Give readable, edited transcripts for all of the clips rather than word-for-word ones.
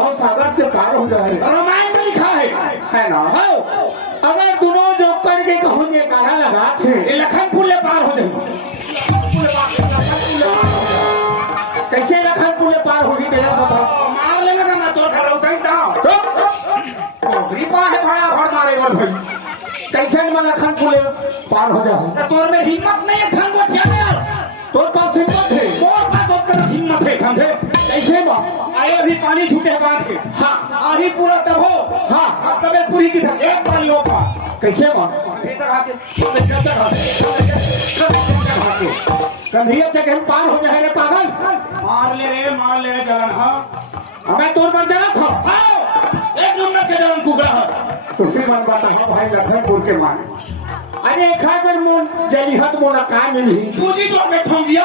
भाव सागर से पार हो जाए। रामायण में लिखा है ना? अगर दोनों जोकर के कहूँ ये गाना लगा थे लखनपुर ले पार हो जाए। कैसे लखनपुर पार होगी तेरा बताओ? मार लेगा ना मैं तो घर उतर रिपा है भड़ा भड़ मारे बोल भाई कैसे में लखनपुर पार हो जाए? तोर में हिम्मत नहीं है छंगो ठिया यार तोर पास हिम्मत है? तोर पास उतना हिम्मत है समझे? कैसे बा? आए अभी पानी छूटे बांध के हाँ आही पूरा तब हो हाँ अब तबे पूरी की तरफ एक पानी हो पा कैसे बा? भीतर आके कन्हैया चके हम पार हो जाए रे पागल। मार ले रे जलन हाँ हमें तोर पर जला था एक नंबर के जलन कुगड़ा है तो फिर मन बात है भाई लखनपुर के मान। अरे खाकर मोन जलीहत मोना काय मिली पूजी जो बैठा दिया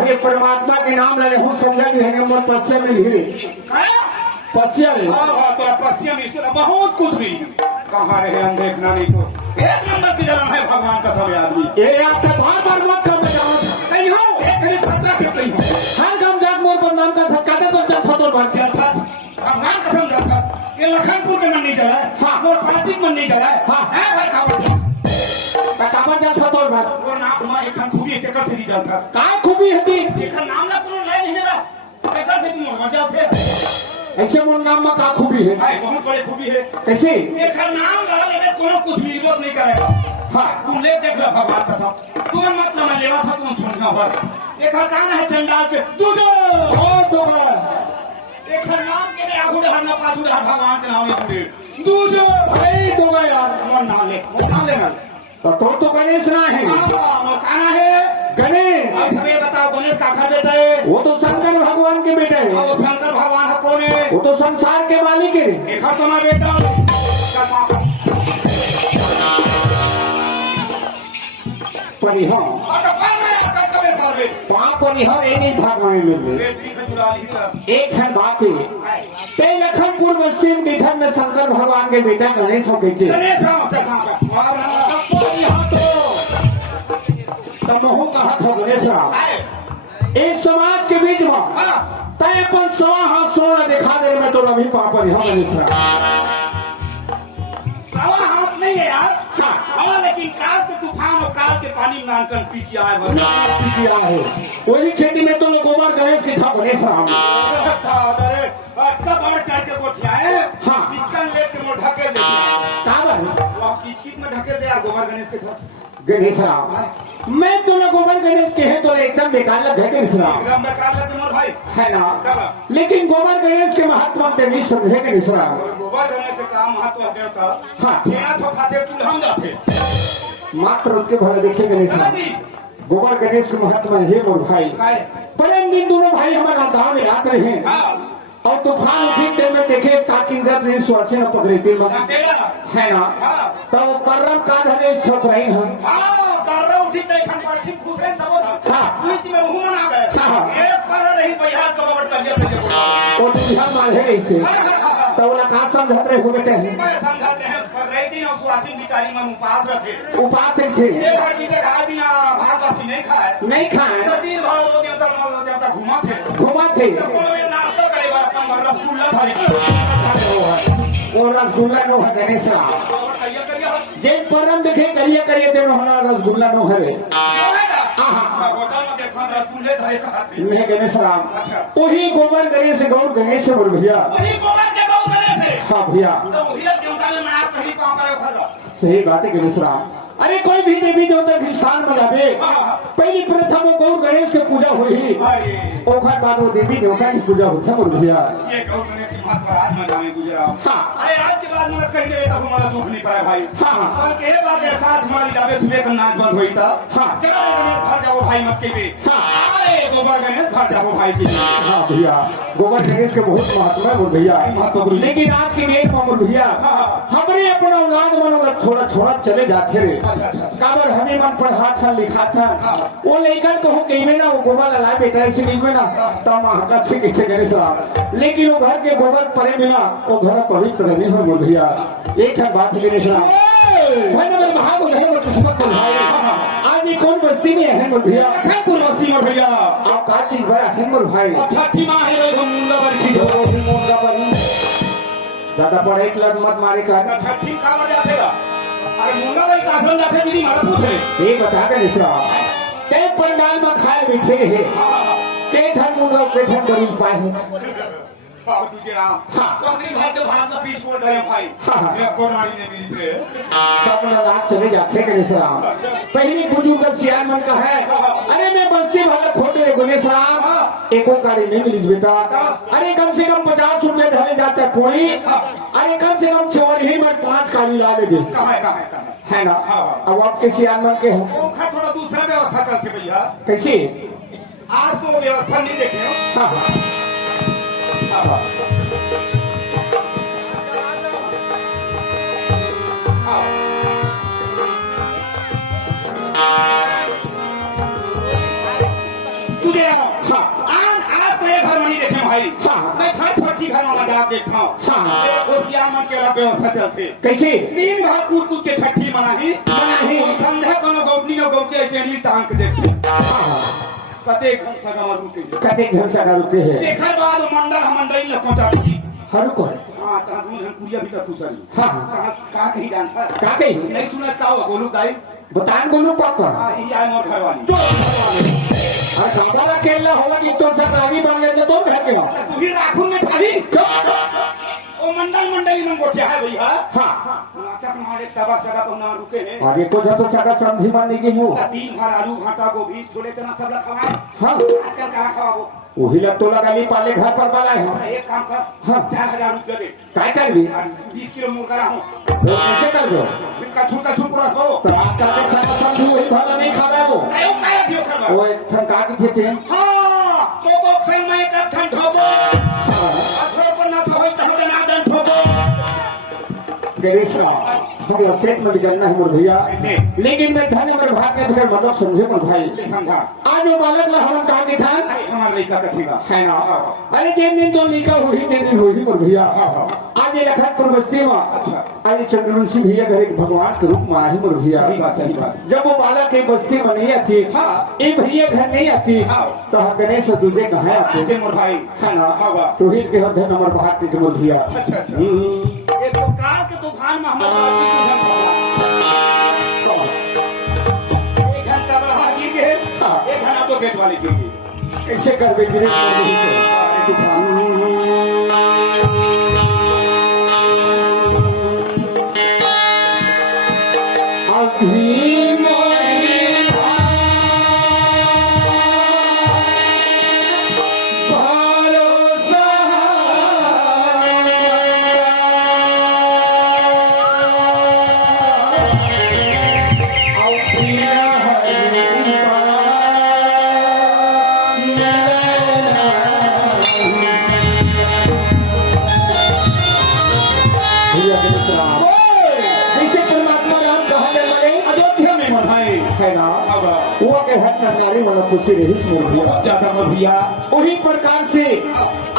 अरे परमात्मा के नाम ले हूँ समझा कि है मोर पश्चिम में ही पश्चिम तोरा पश्चिम में तोरा बहुत कुछ हुई कहाँ रहे हम देखना नहीं तो एक नंबर की जलन है भगवान का सब आदमी ये आपका बार मत कर बचाओ कहीं हो एक कहीं सत्ता के कहीं हो हर गम जाग मोर पर नाम का धक्का पर जब फोटो भरते था भगवान का समझा था ये लखनपुर के मन नहीं चला है हाँ मोर पार्टी मन नहीं चला है हाँ है भाई खाबर काबर जा फोटो भर वो नाम मां एक खूबी है तेकर से नहीं चलता काय खूबी है देखा नाम ना कोनो ले नहीं ना तेकर से तुम मजा थे ऐसे मोर नाम में का खूबी है? भाई बहुत बड़ी खूबी है कैसे? देखा नाम लगा ले कोनो कुछ मिलबो नहीं करेगा हाँ तुम ले देख लो भगवान का सब तुम मतलब मैं लेवा था तुम सुनना भर देखा कहां है चंडाल के दूधो और तो देखा नाम के लिए आगुड़े हरना पाछुड़े हर भगवान के नाम ले जुड़े दूधो भाई तो यार वो नाम ले तो गणेश ना है खाना है गणेश। अब हमें बताओ गणेश का घर बेटा है वो तो शंकर भगवान के बेटे है। वो शंकर भगवान है कौन है? वो तो संसार के मालिक है। देखा सुना बेटा परिहा परिहा एक भगवान मिले एक है बात है लखनपुर मुस्लिम के धर्म में शंकर भगवान के बेटा गणेश हो गए महू कहा था गणेश इस समाज के बीच में तय अपन सवा हाथ सोना दिखा दे मैं तो रवि पापा यहाँ गणेश सवा हाथ नहीं है यार हाँ लेकिन काल के तूफान और काल के पानी में नानकन पी किया है वही खेती में तो गोबर गणेश की था गणेश सब और चढ़ के कोठिया है हाँ लेट के मोड़ ढकेल दे किच में ढकेल दे यार गोबर गणेश के था गणेश राम मैं तो गोबर गणेश के है तो एकदम बेकार लग गए गणेश राम एकदम बेकार लग मोर भाई है ना लेकिन गोबर गणेश के महत्व ते नहीं समझे गणेश राम गोबर गणेश से काम महत्व देवता हाँ छेना तो खाते चूल्हा में जाते मात्र उसके भले देखे गणेश राम गोबर गणेश के महत्व है मोर भाई परम दिन दोनों भाई हमारा गाँव में आते रहे और तूफान उठी में देखे काकिंदर ने स्वासी न पकड़े थे है ना तो परम का धरे छोट रही हम कर्रा उठी नहीं खन पक्षी खुश रहे सब हां बीच में हुमन आ गए एक पर रही बिहार कबर कर लिया वो दुनिया मार है ऐसे तो वाला का समझत रहे हो बेटे मैं समझाते हैं पकड़े दिन और स्वासी बिचारी में उपास रखे उपास थे एक बार की जगह भी भागवासी नहीं खाए तो दिन भर रो देवता घुमा थे तो कोई नाश्ता करे अपन रसगुल्ला वो रसगुल्ला नो है गणेश जे परम देखे करिए ते होना रसगुल्ला नो है होटल में देखा रसगुल्ले धरे खाते नहीं गणेश राम वही गोबर गणेश गौर गणेश बोल भैया वही गोबर के गौर गणेश हाँ भैया तो वही देवता ने मना कहीं काम करे घर सही बात है गणेश राम अरे कोई भी देवी देवता के स्थान में जावे पहली प्रथम वो गौर गणेश की पूजा हुई ओखर बाद वो देवी देवता की पूजा होती है भैया ये गौर गणेश की महत्व आज मैं गुजरा हाँ अरे आज के बाद मैं कहीं देवे तब हमारा दुख नहीं पड़ा भाई हाँ और के बाद साथ हमारी जावे सुबह का नाच बंद हुई था हाँ चलो गणेश घर जाओ भाई मत के हाँ अरे गोबर गणेश घर जाओ भाई की हाँ भैया गोबर गणेश के बहुत महत्व है भैया महत्व लेकिन आज के डेट में भैया हमारे अपना औलाद मन थोड़ा थोड़ा चले जाते रहे काबर हमें मन पढ़ा था लिखा था वो लेकर तो हूँ कहीं में ना वो गोबर लगा बेटा ऐसे नहीं में ना तब हका थे किसे गणेश राम लेकिन वो घर के गोबर पड़े बिना वो घर पवित्र नहीं हो भैया एक है बात गणेश राम धन्यवाद महागुण किस्मत आज कौन बस्ती में है भैया बस्ती में भैया आप का चीज बड़ा है भाई छठी माँ है मुंडा बरखी ज्यादा पढ़े लग मत मारे कर। छठी का मर जातेगा अरे मुंगा भाई काफल जाते दीदी मारा पूछ रहे ये बता के निसरा के पंडाल में खाए बैठे रहे के धन मुंगा के धन गरीब पाए हैं बाबू तुझे राम कंट्री भाई के भारत का पीस बोल रहे भाई ये कोरमारी ने मिली थे सब लोग आज चले जाते के निसरा पहली बुजुर्ग सियार मन का है अरे मैं बस्ती वाला खोटे रे गुनेश राम एको गाड़ी नहीं मिली बेटा अरे कम से कम 50 रुपए धरे जाते पूरी अरे कम से कम चोर ही में 5 गाड़ी ला दे है ना अब आपके सियार मन के हैं वो खा थोड़ा दूसरा व्यवस्था चलती भैया कैसे आज तो व्यवस्था नहीं देखे हाँ तुझे आज तो एक घर नहीं देखे भाई मैं हर छठी घर में मजाक देखता हूँ वो सियामन के व्यवस्था चलते कैसे दिन भर कूद कूद के छठी मनाही समझे कोनो गौटनी न गौटे ऐसे नहीं टांग के देखते कते घन सगा रुके है देखर बाद मंडल मंडली न पहुंचाती हर को हां ता दूध हम कुरिया भी तक खुसरी हां का कहीं जानता का कहीं नहीं सुनस का हो गोलू दाई बतान बोलू पापा हां ये आए मोर घर वाली और सादा अकेला होगा कि तो सब आगे बन गए तो घर के तू ही राखुन में छाली ओ मंडली में गोटे है भैया हां अच्छा हमारे सभा सगा तो ना रुके हैं और ये तो जब सगा समझी मानने की हूं तीन भर आलू भाटा गोभी छोले चना सब खवाए हां आजकल कहां खवाबो वही लग तो लगा ली पाले घर पर वाला है एक काम कर हाँ 4000 रुपया दे काय कर भी 20 किलो मुर्गा रहा हूं वो कैसे कर दो का छुप रहा हो तो आप का समझू वही भला नहीं खा रहा वो आयो काय दियो करवा वो ठंडा के थे हां तो समय का ठंड होबो अथवा पर ना होई त हम ना दंड होबो गणेश हम असेट में निकलना है मोर भैया लेकिन मैं धन मेरे भाग के बगैर मतलब समझे मोर भाई समझा आज वो बालक ला हम कहा के था हमार लड़का कथीगा है ना अरे जिन दिन तो लिखा हुई तीन दिन हुई मोर भैया आज ये लखनपुर बस्ती में अच्छा आज चंद्रवंशी भैया घर एक भगवान के रूप में आई मोर भैया सही बात जब वो बालक एक बस्ती में नहीं आती ये भैया घर नहीं आती तो गणेश और दूजे कहाँ आते मोर भाई है ना तो ही के धन नंबर भाग के मोर भैया अच्छा अच्छा एक कार के तूफान में हमारा एक घंटा बड़ा गिर गए एक घंटा तो बेट वाले गिर गए कैसे कर बे गिरे तूफान अभी खुशी रही ज्यादा भैया उसी प्रकार से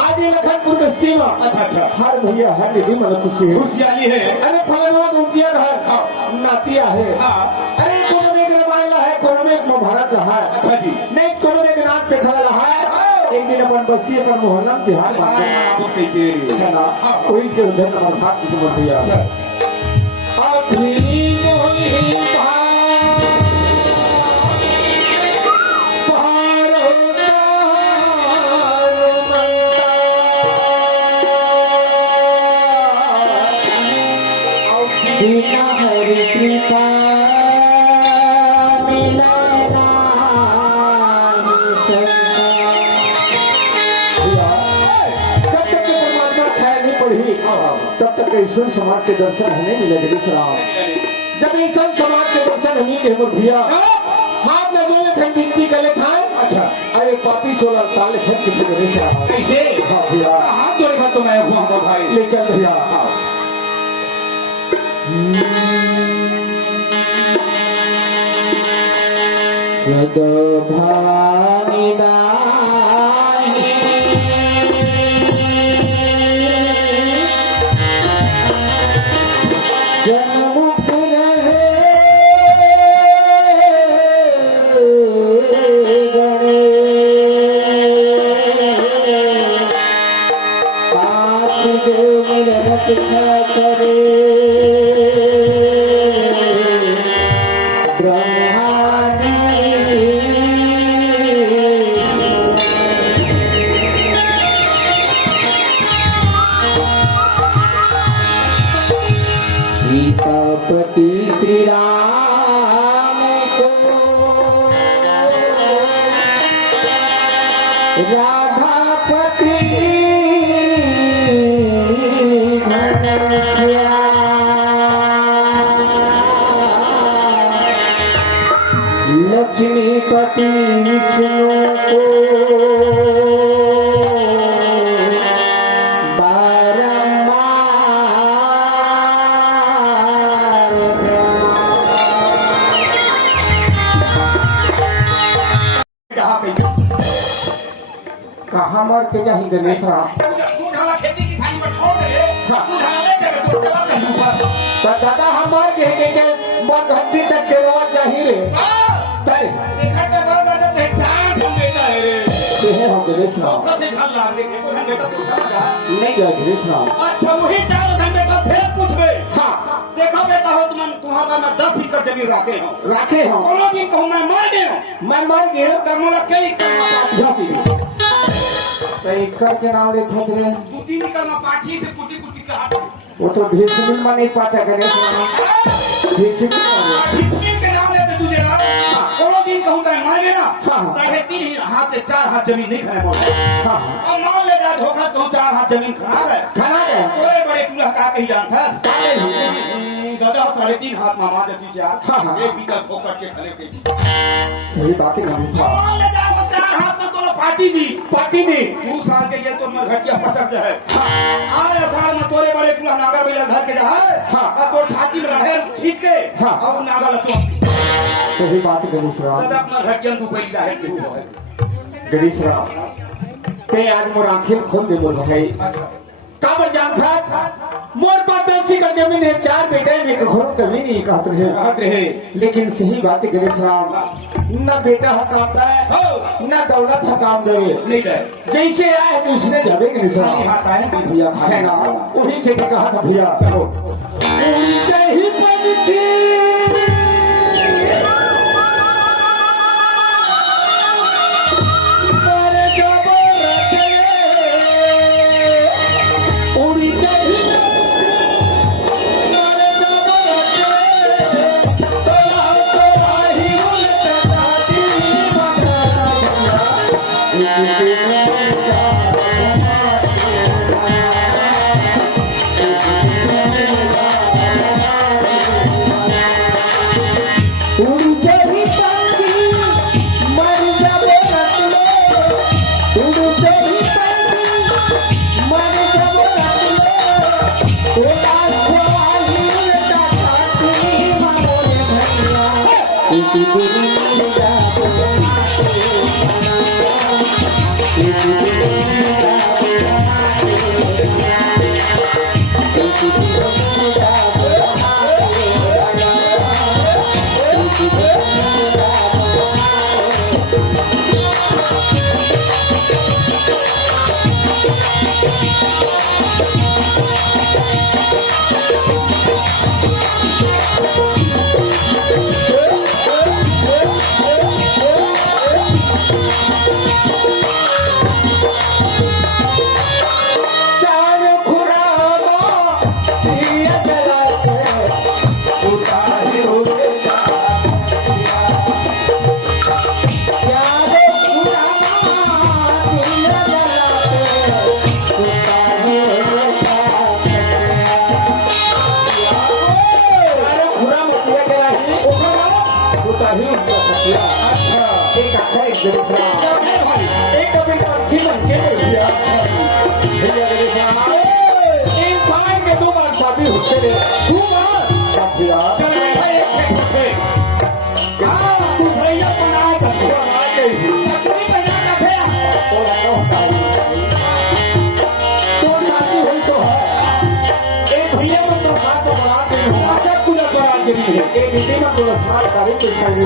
आज लखनपुर बस्ती में अच्छा हर भैया हर दीदी मन खुशी है खुशहाली है अरे फलनवा गुटिया घर नातिया है अरे कोनो में रमायला है कोनो में महाभारत रहा है अच्छा जी नहीं कोनो में नाच पे खड़ा रहा है एक दिन अपन बस्ती अपन मोहल्ला बिहार है ना वही के उधर नंबर भाग की भैया तब तक ईश्वर समाज के दर्शन हमें मिलेंगे जब ईश्वर समाज के दर्शन हमें भैया हाथ लगे थे विनती कर ले था अच्छा अरे पापी चोला ताले फेंक के कैसे हाँ भैया हाथ जोड़े पर तो मैं हुआ भाई ले चल भैया देव मेरे रक्षा करे पति श्री राम को राधापति लक्ष्मीपति विष्णु को कहाँ मर के जाही गणेश राम खेती किसानी में छोड़ दे तू सेवा कर तो दादा हमार के मर घंटी तक के रोवा जाही रे तय देखा तो बड़ कर दे चार हम बेटा है रे ये हो गणेश राम से झल लाग दे तो हम बेटा तू समझा नहीं गया गणेश राम अच्छा वही चार हम बेटा फिर पूछबे हां देखा बेटा हो तुम तुम्हारा में 10 एकड़ जमीन रखे हो कोनो दिन कहूं मैं मर गया तो मोला कई जाती कर के नाम ले खत रे दूती निकलना पाठी से कुटी कुटी कहा वो तो भीष्म में नहीं पाता गणेश राम भीष्म के नाम लेते तुझे ना कोनो दिन कहूं तो मर गया ना साढ़े 3 हाथ से 4 हाथ जमीन नहीं खाने बोले हां अब मान ले जा धोखा कहूं 4 हाथ जमीन खा गए तोरे बड़े पूरा का कही जानता दादा 3.5 हाथ मामा देती यार एक भी का ठोकर के खले के सही बात है मान ले जा वो 4 हाथ में तो पार्टी दी 2 साल के लिए तो मर घटिया पसक जाए आए साल में तोरे बड़े पूरा नागर बैल घर के जाए और तोर छाती में रहे खींच के और नागर तो सही बात है गणेश राम दादा मर घटिया दू पहली रहे के गणेश राम ते आज मोर आंखें खोल दे बोल भाई काबर जान था मोर परदेसी का जमीन है 4 बेटे में घरों कभी नहीं कहते रहे लेकिन सही बात है गणेश राम न बेटा हकामता है न दौलत हकाम दे नहीं दे जैसे आए तो उसने जावे गणेश राम हाथ आए भैया है ना वही से कहा था भैया चलो उनके ही पंछी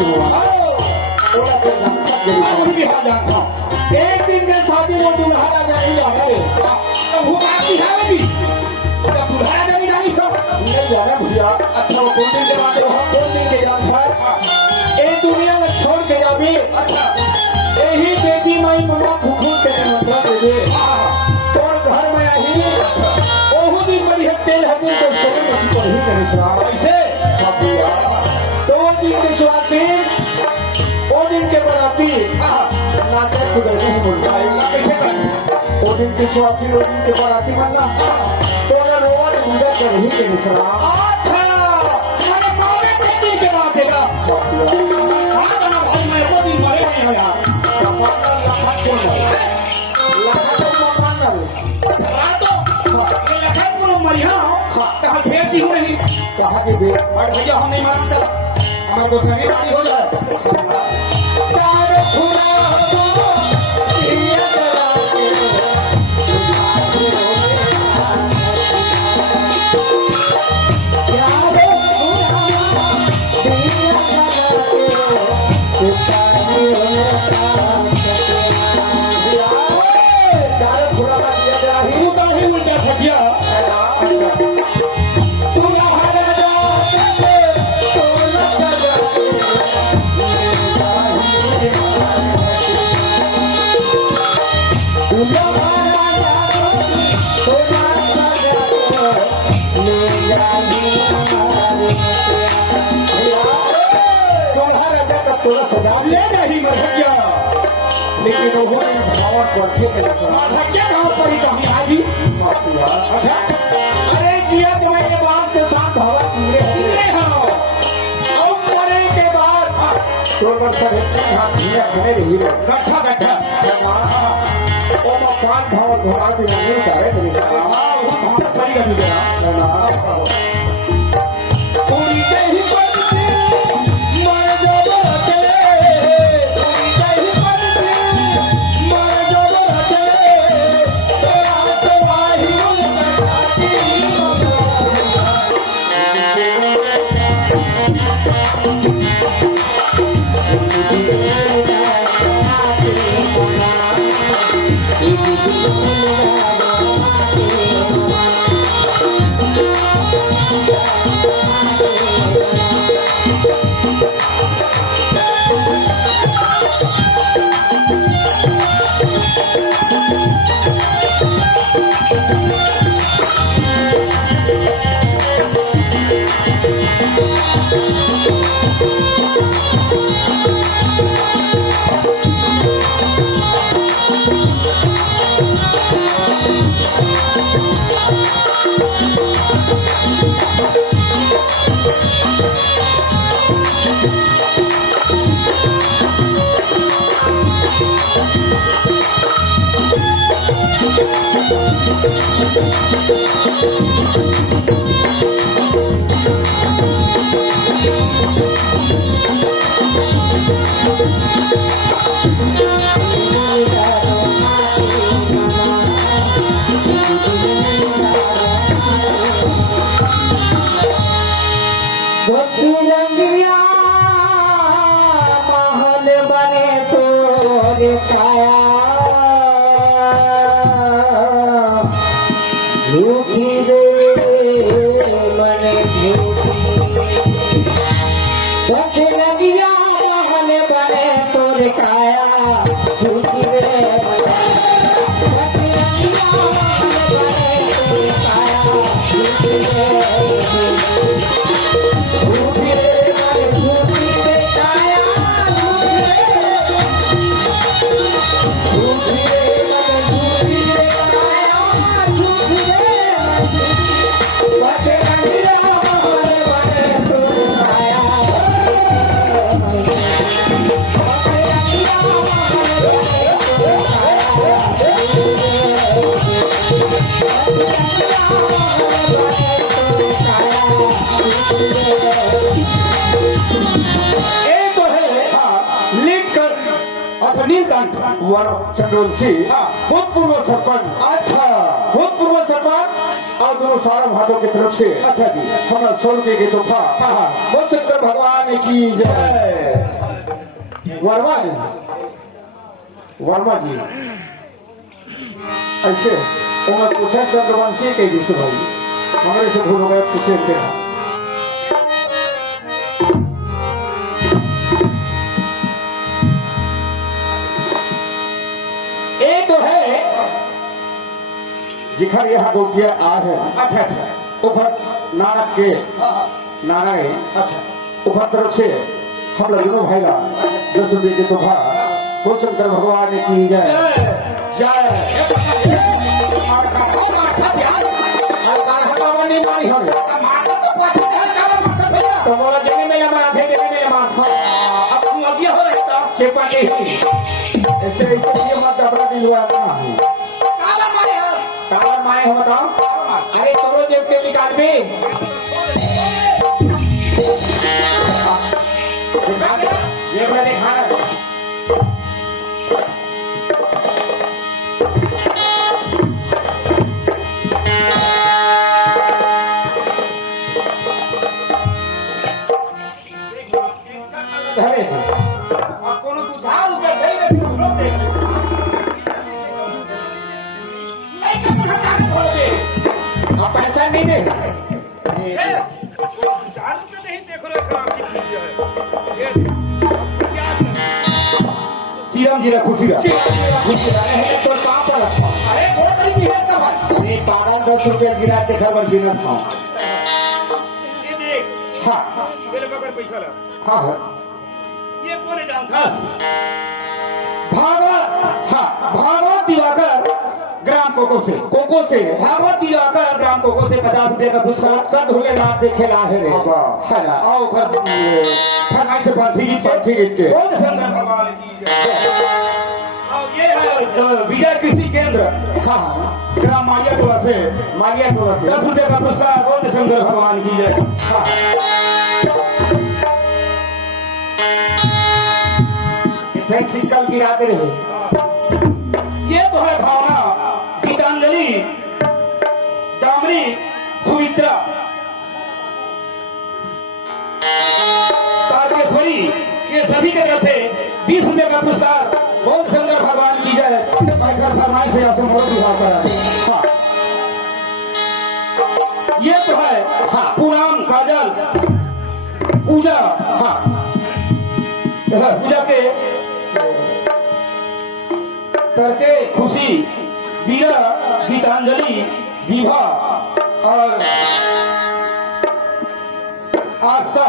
हुआ एक दिन के शादी में दुल्हा जानी है तो वो बात की है जी जब बुढ़ा जानी जानी तो नहीं जाना भैया। अच्छा वो कौन दिन के बाद तो हम 2 दिन के जान है ए दुनिया में छोड़ के जाबी। अच्छा यही बेटी माई मम्मा फुफू के निमंत्रण दे दे तोर घर में आई ओहू दिन मेरी तेल हमें तो सोने मत को ही करे सरा कैसे भैया। तो वो दिन के स्वाति वो दिन के बराती नाटे खुद नहीं बोलता कैसे कर वो दिन के स्वाति वो दिन के बराती बनना तो अगर रोवा पूजा कर ही करे सरा। अच्छा मैंने मामे के दिन के बाद देखा हाँ ना भाई मैं वो दिन मरे नहीं हो यार कहाँ भेजी हूँ नहीं कहाँ के बेट और भैया हम नहीं मानते हमारे दोस्त में गाड़ी हो जाए लेकिन वो भावर पढ़े के क्या गाँव पड़ी कहीं आजी अच्छा अरे जिया तुम्हारे बाप के साथ भावर पूरे और मरे के बाद तो वर्ष हाथ धीरे खड़े रही गड्ढा गड्ढा ओ मकान भावर धोरा भी नहीं उतारे मेरे साथ वो समझ पड़ेगा तुझे पूरी जय बंसी मर जो चले पूरी जय बंसी मर जो चले तेरा सवाही रंगिया महल बने तोरे काया झूठी रे मने झूठी रंगिया महल बने तोरे काया झूठी रे चंद्रवंशी भूतपूर्व सरपंच अच्छा भूतपूर्व सरपंच और दोनों सारा भाटों की तरफ से अच्छा जी हमारा 100 रुपये की तोहफा बोल शंकर भगवान की जय वरवा वर्मा जी ऐसे उन्हें पूछे चंद्रवंशी के जिसे भाई हमारे से भूल गए पूछे थे ये तो है जिखर यहाँ गोपिया आ है। अच्छा अच्छा ऊपर नारक के नारायण अच्छा ऊपर तरफ से हम लगनों भाईला जो सुन तो भा बोल शंकर भगवान की जय जय तो बोला जगह में मारा थे जगह में मार था अब तू अगिया हो रहता चेपा के ऐसे ऐसे ये मत अपना दिल हुआ था काला माए हो बताओ अरे तोरो जेब के निकाल भी जेब में दिखाना धरे अब कोनो तू झाड़ के दे दे फिर लो दे नहीं तो मुझे कागज बोल दे आप पैसा नहीं दे झाड़ के नहीं देख रहे खराब चीज मिल है ये क्या सीरम जीरा खुशी रहा तो कहाँ पर रखा अरे बहुत बड़ी कीमत का भाई ये 10 रुपया गिरा के खबर गिरा था ये देख हाँ मेरे पकड़ पैसा ला हाँ ये कौन है जानता भागवत हाँ भागवत दिवाकर ग्राम कोको से भागवत दिवाकर ग्राम कोको से 50 रुपए का पुरस्कार कद हुए ना देखे ला है रे है ना आओ घर फरमाई से पार्थी गीत के बोल शंकर भगवान की जय आओ ये है विजय कृषि केंद्र हाँ ग्राम मारिया टोला से 10 रुपए का पुरस्कार बोल शंकर भगवान की जय फिर सिक्कल गिराते रहे ये तो है भावना गीतांजलि दामरी सुमित्रा तारकेश्वरी ये सभी के तरफ से 20 रुपए का पुरस्कार बोल शंकर भगवान की जय घर फरमाई से असंभव बिहार पर हाँ। ये तो है हाँ। पूनम काजल पूजा हाँ पूजा के करके खुशी वीरा गीतांजलि विभा और आस्था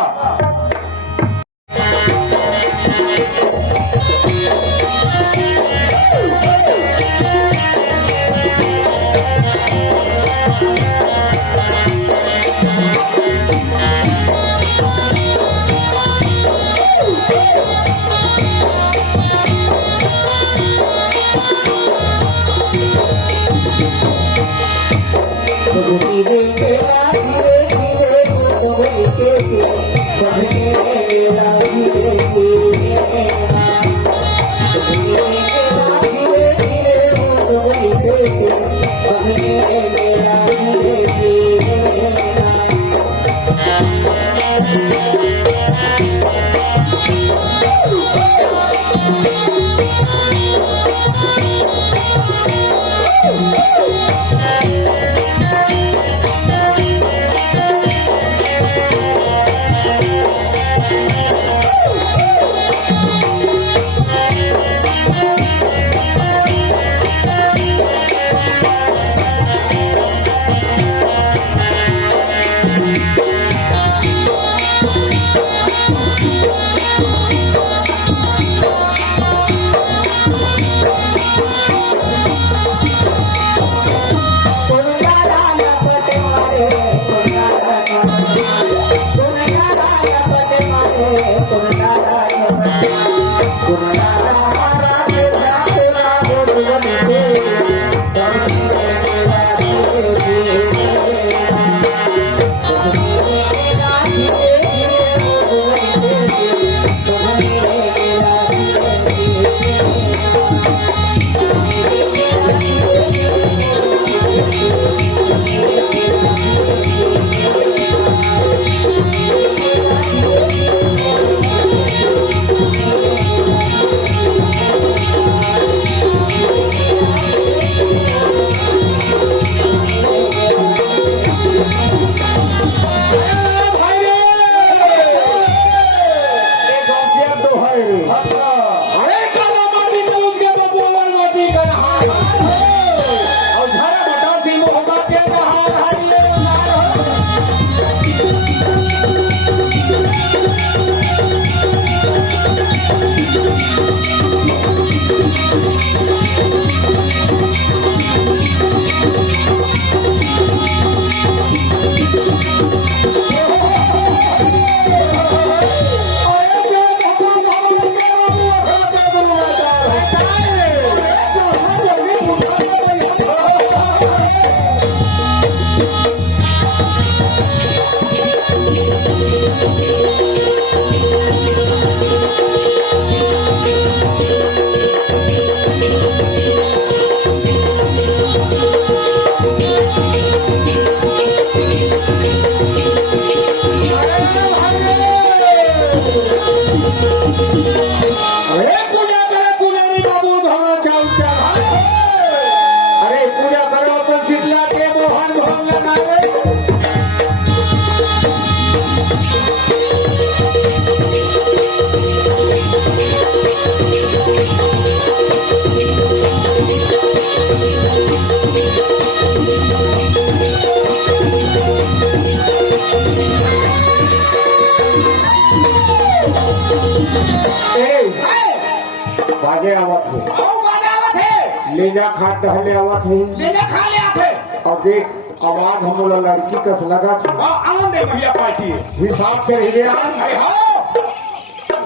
आगे आवत है, आओ बाजावत है, लेजा खा टहले आवत है, ले जा खा ले आते। और देख आवाज हम लोग लड़की कस लगा था, आनंद है भैया पार्टी है। हिसाब से रह गया। अरे हो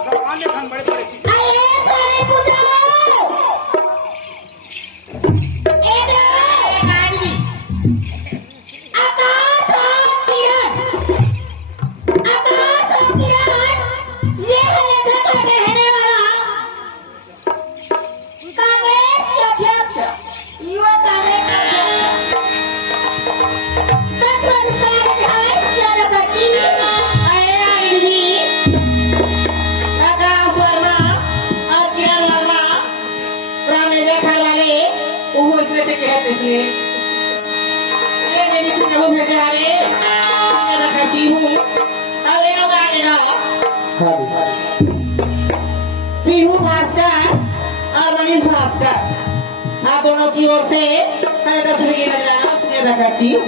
सामान्य खान बड़े बड़े चीज। पीहू भास्कर और मनीष भास्कर आप दोनों की ओर से हमें 10 रुपये की नजराना सुनिए करती हूँ।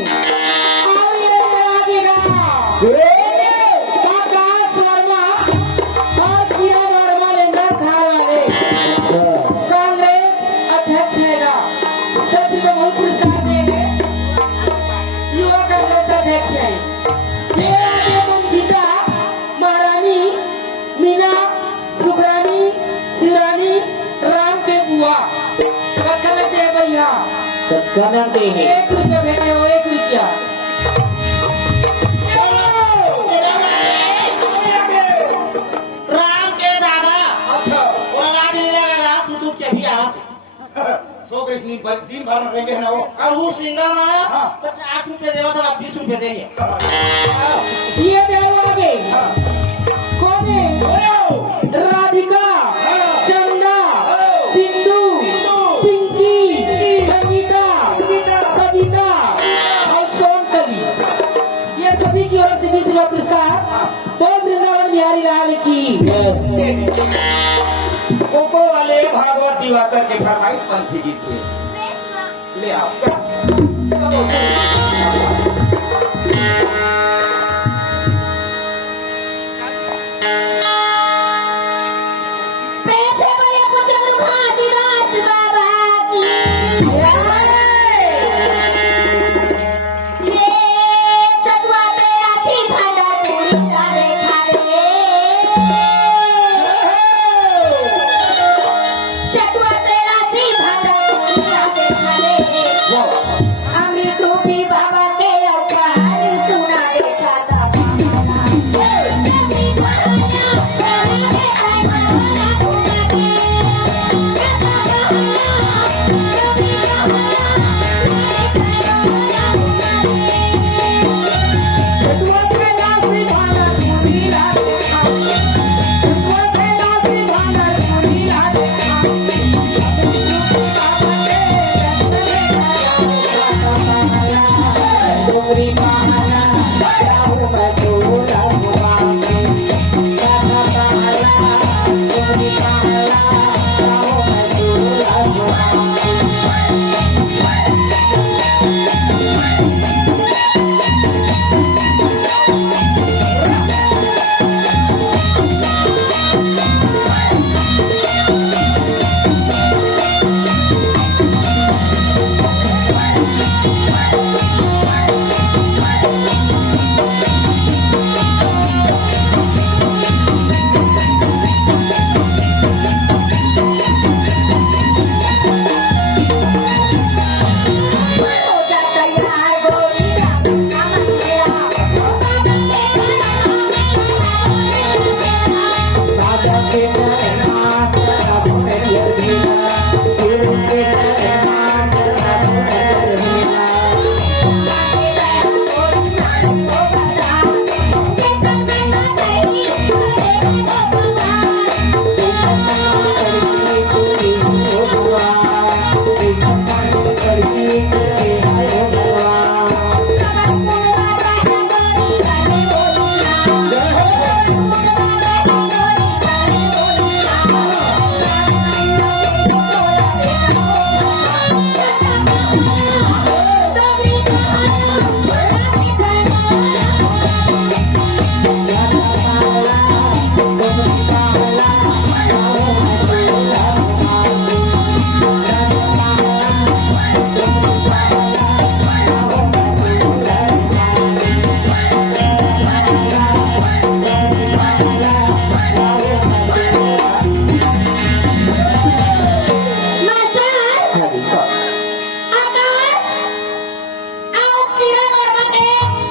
आकाश वर्मा और किया वर्मा लेंदा खार वाले कांग्रेस अध्यक्ष है ना 10 रुपये बहुत पुरस्कार देंगे। युवा कांग्रेस अध्यक्ष है मंजिका महारानी मीना सुखरानी शिवरानी राम के बुआ कल दे भैया 1 रुपया भेजे हो 1 रुपया। राम के दादा अच्छा सो कृष्ण दिन भर में रहेंगे ना वो। और वो सिंगम आया हाँ। 50 रुपये देवा तो आप 20 रुपये देंगे। ये देवागे कौन है? राधिका चंदा बिंदु पिंकी संगीता सविता और सोनकली ये सभी की ओर से 20 रुपये पुरस्कार बोल वृंदावन बिहारी लाल की। कोको वाले भागवत दिवाकर के फरमाइश पंथी गीत ले आओ।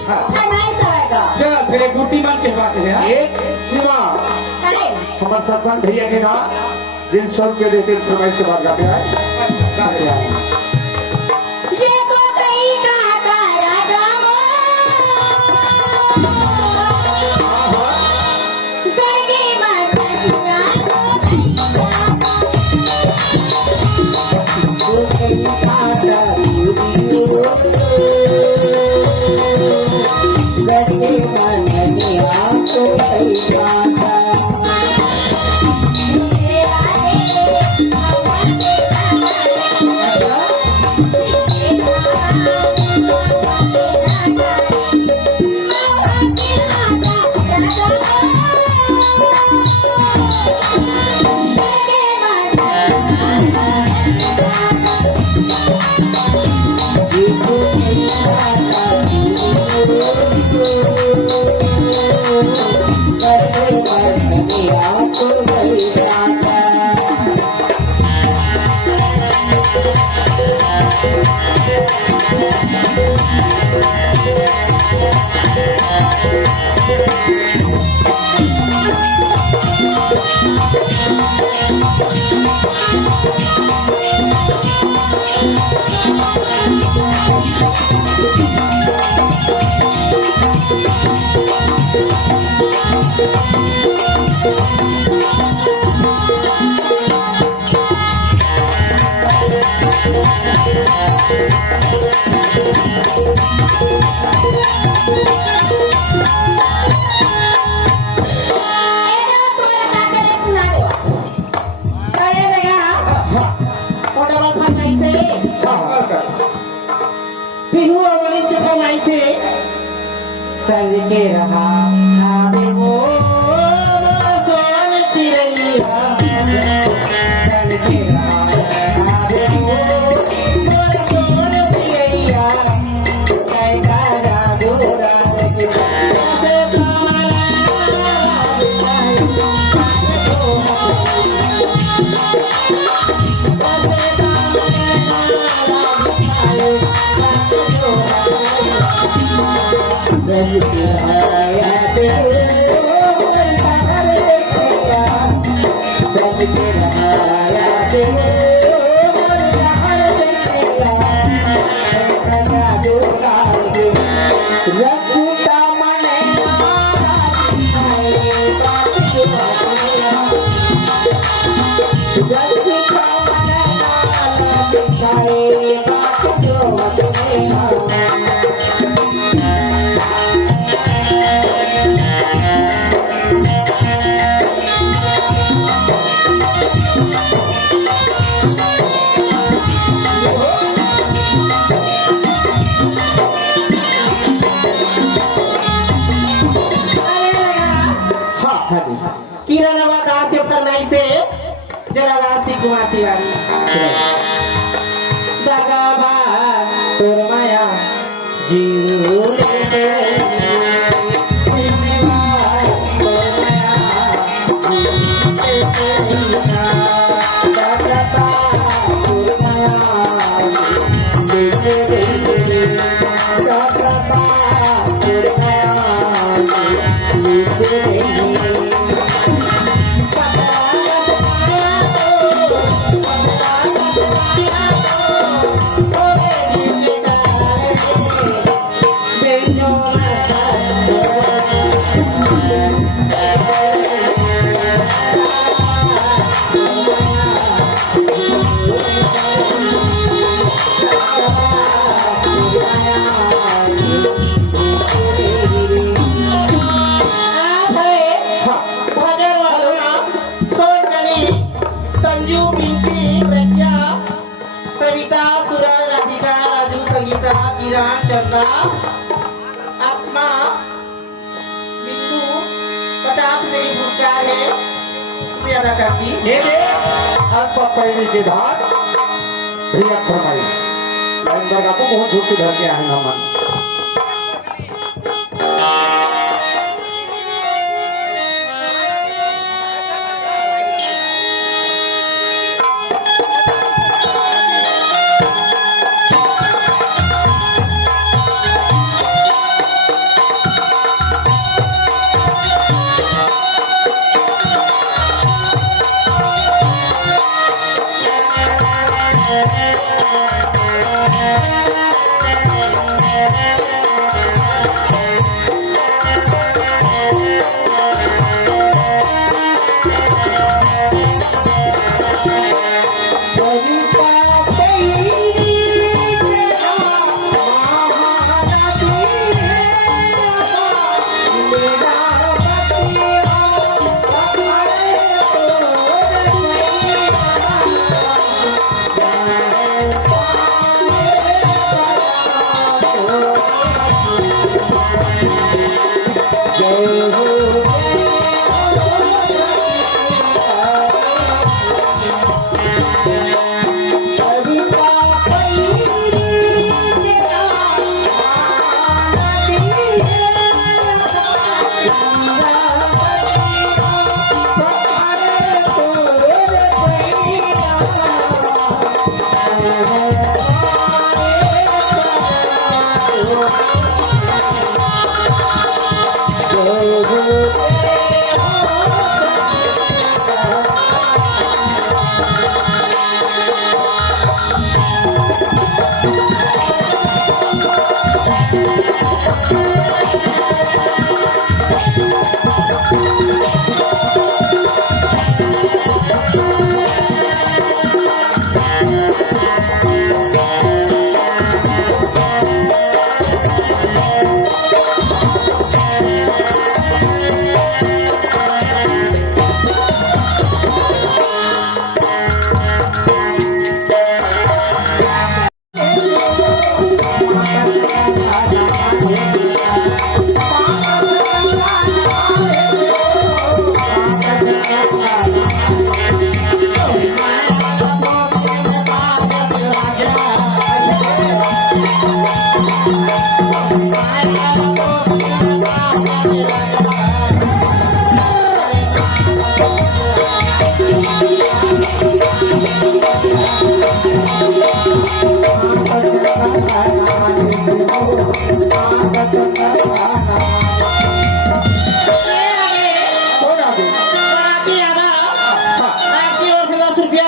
फरमाइश आएगा चल फिर एक गुट्टी मान के बात है हाँ? एक शिवा अरे हमारे सरपंच भैया के ना जिन 100 रुपये देते फरमाइश के बाद गाते आए गाते आए ये तो कहीं का राजा वो गणजी मछलियां तो कहीं का गणजी मछलियां तो कहीं संग के रहा आवे वो सोन चिड़ैया संग के रहा आवे वो सोन चिड़ैया कैसा जादू रात के से कमला आत्मा बिंदु 50 मेरी पुरस्कार है शुक्रिया अदा करती ये अल्प पैरी के धार भैया फरमाई लाइन पर आपको बहुत झूठी धर के आए ना मन कौन आ गई? आपकी यादव आपकी ओर से 10 रुपया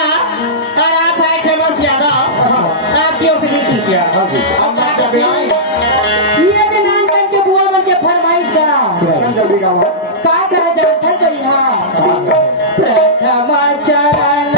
और आप आए फेमस यादव आपकी ओर से 20 रुपया अब बात कर रही ये के नाम करके बुआ बन के फरमाइश करा जल्दी गाओ। का करा जरूरत करी हां प्रथम चरण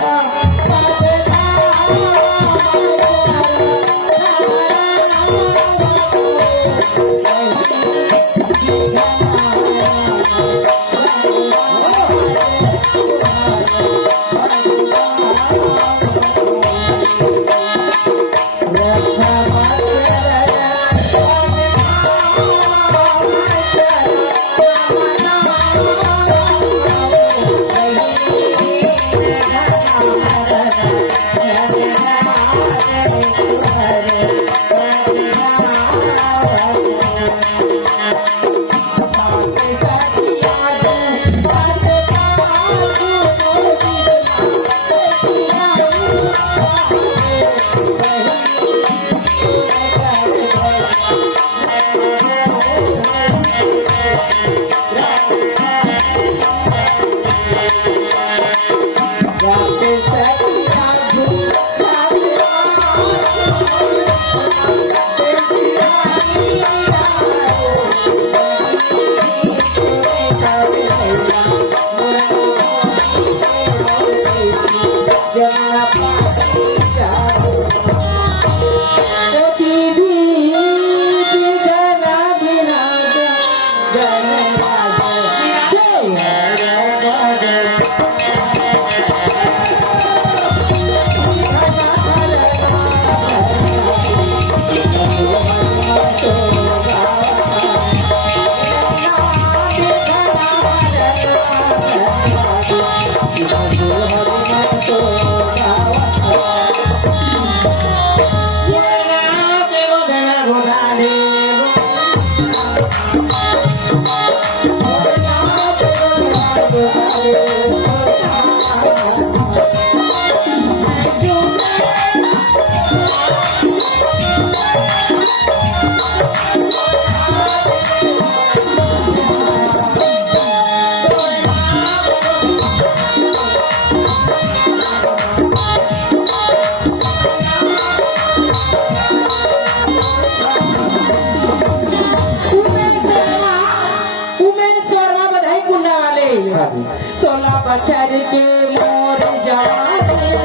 सोलह बचर के मोर जल्दी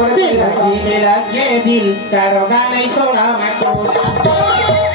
बड़े मेरा ये दिल करोगा नहीं छोड़ा मैं तो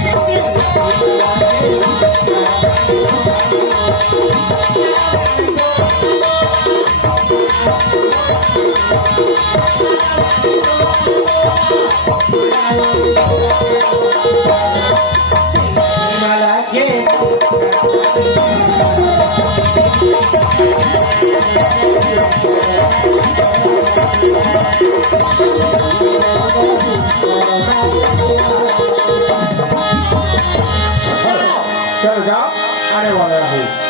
चल जाओ, आने वाला है।